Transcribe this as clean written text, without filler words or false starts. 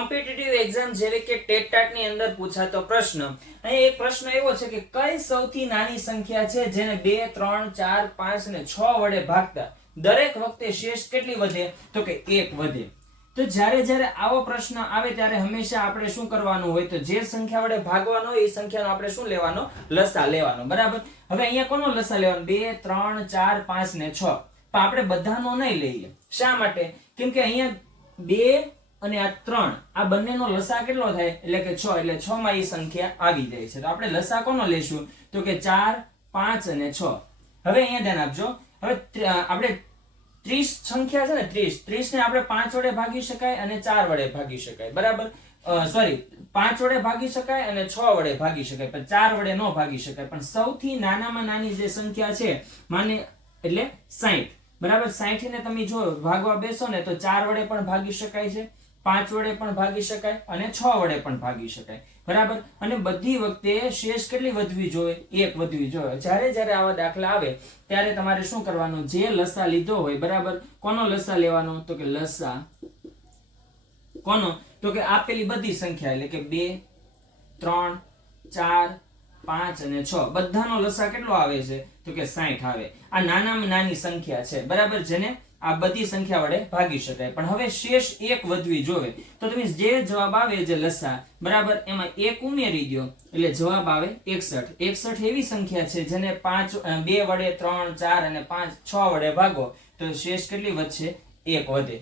Competitive exam જેવી કે TET TAT ની અંદર પૂછાતો પ્રશ્ન. અહીં એક પ્રશ્ન એવો છે કે કઈ સૌથી નાની સંખ્યા છે જેને 2 3 4 5 અને 6 વડે ભાગતા દરેક વખતે શેષ કેટલી વધે? તો કે 1 વધે. તો જ્યારે આવો પ્રશ્ન આવે ત્યારે હંમેશા આપણે શું કરવાનું હોય? તો જે સંખ્યા વડે ભાગવાનો હોય એ સંખ્યાનો આપણે શું લેવાનો? લસા લેવાનો. બરાબર. હવે અહીંયા કોનો લસા લેવાનો? 2 3 4 5 ને 6. પણ આપણે બધાનો નહીં લઈએ. શા માટે? કેમ કે અહીંયા 2 અને આ 3 આ બંનેનો લસા કેટલો થાય? એટલે કે 6. એટલે 6 માં એ સંખ્યા આવી જાય છે. તો આપણે લસા કોનો લેશું? તો કે 4 5 અને 6. હવે અહીંયા ધ્યાન આપજો. હવે આપણે 30 સંખ્યા છે ને, 30 ને આપણે 5 વડે ભાગી શકાય અને 4 વડે ભાગી શકાય. બરાબર. સોરી, 5 વડે ભાગી શકાય અને 6 વડે ભાગી શકાય, પણ 4 વડે ન ભાગી શકાય. પણ સૌથી નાનામાં નાની જે સંખ્યા છે માને એટલે 60. બરાબર. 60 ને તમે જો ભાગવા બેસો ને તો 4 વડે પણ ભાગી શકાય છે, 5 વડે પણ ભાગી શકાય અને 6 વડે પણ ભાગી શકાય. બરાબર. અને બધી વખતે શેષ કેટલી વધવી જોઈએ? 1 વધવી જોઈએ. જ્યારે આવા દાખલા આવે ત્યારે તમારે શું કરવાનું? જે લસા લીધો હોય, બરાબર, કોનો લસા લેવાનો? તો કે લસા કોનો? તો કે આપેલી બધી સંખ્યા એટલે કે 2 3 4 5 અને 6 બધાનો લસા કેટલો આવે છે? તો કે 60 આવે. આ નાનામાં નાની સંખ્યા છે, બરાબર, જેને આ બધી સંખ્યા વડે ભાગી શકાય. પણ હવે શેષ 1 વધવી જોઈએ. તો તમે જે જવાબ આવે, જે લસા, બરાબર, એમાં 1 ઉમેરી દો એટલે જવાબ આવે 61. 61 એવી સંખ્યા છે જેને 2 વડે 3 4 અને 5 6 વડે ભાગો તો શેષ કેટલી વધશે? 1 વધે.